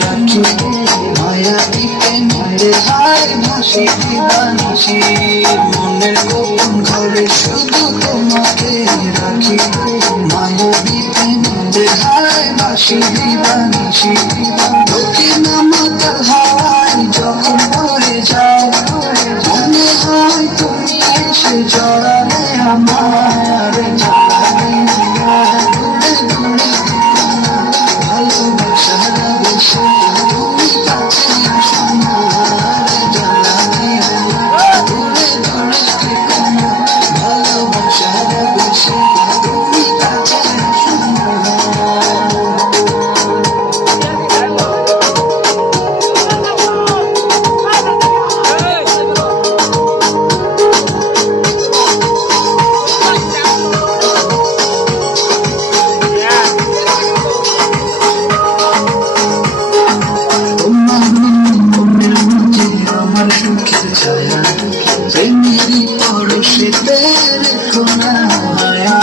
রাখি মায়া দিতে মেরে হায় ভাসি দিবানিসি মনের গোপন ঘরে শুধু তোমাকে রাখি মায়া দিতে মেরে হায় ভাসি দিবানিসি লোকে নামাতাল হায় যখন মরে যাও মনে হয় তুমি এসে জড়ালে আমার প্রেমেরই পরশে রেখো না মায়া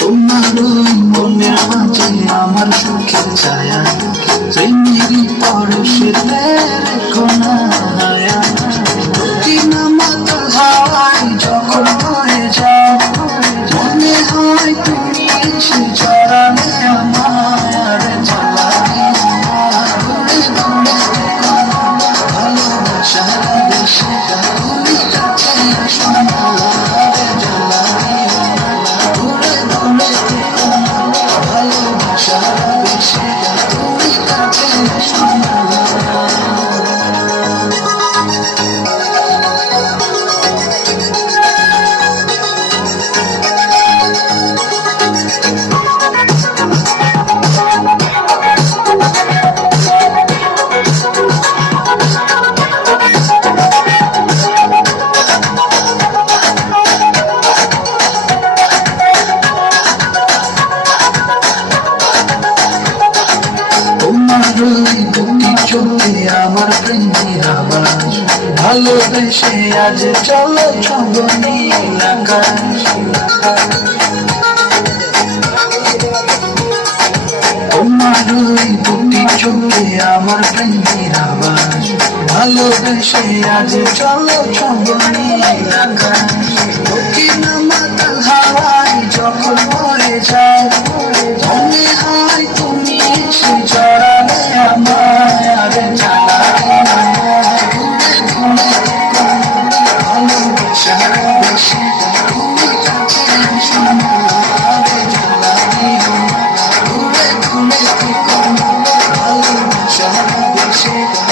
তোমার মনের মাঝে আমার সুখের ছায়া প্রেমেরই পরশে রেখো না মায়া নামাতাল হাওয়ায় যখন পড়ে যাও মনে হয় তুমি এসে জড়ালে আমার আমার প্রেমের আবাস ভালোবেসে আজ চলো ছন্দ নীল আকাশ তোমার ওই দুটি চোখে আমার প্রেমের আবাস ভালোবেসে আজ চলো ছন্দ নীল আকাশ নামাতাল হাওয়ায় যখন মরে যাও মনে হয় তুমি এসে জড়ালে আমার Shut up.